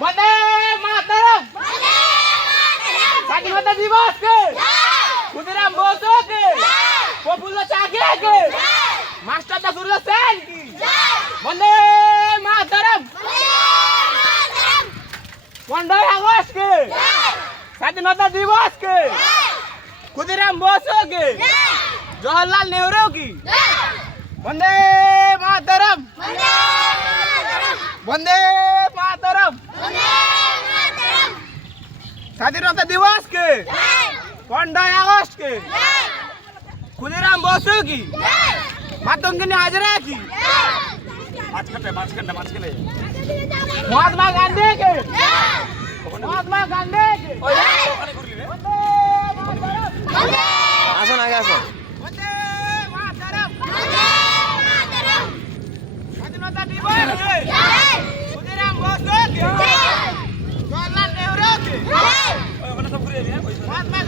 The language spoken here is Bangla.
বন্দে মাতরম স্বাধীনতা দিবস কে ক্ষুদিরাম বসু কে প্রফুল্ল চাকিয়া কে মাস্টার জাফর হোসেন কি বন্দে মাতরম 15 আগস্ট কে স্বাধীনতা দিবস কে ক্ষুদিরাম বসু কে জওহরলাল নেহরু কি বন্দে মাতরম বন্দে মাতরম স্বাধীনতা দিবস কে 15 আগস্ট কে ক্ষুদিরাম বসু কি মাতঙ্গিনী হাজরা কি মাঝখানে মহাত্মা গান্ধী কে মহাত্মা গান্ধী কে আসুন আগে আসুন। বন্দে মাতরম স্বাধীনতা দিবস কে ক্ষুদিরাম বসু কে জওহরলাল নেহরু কে মহাত্মা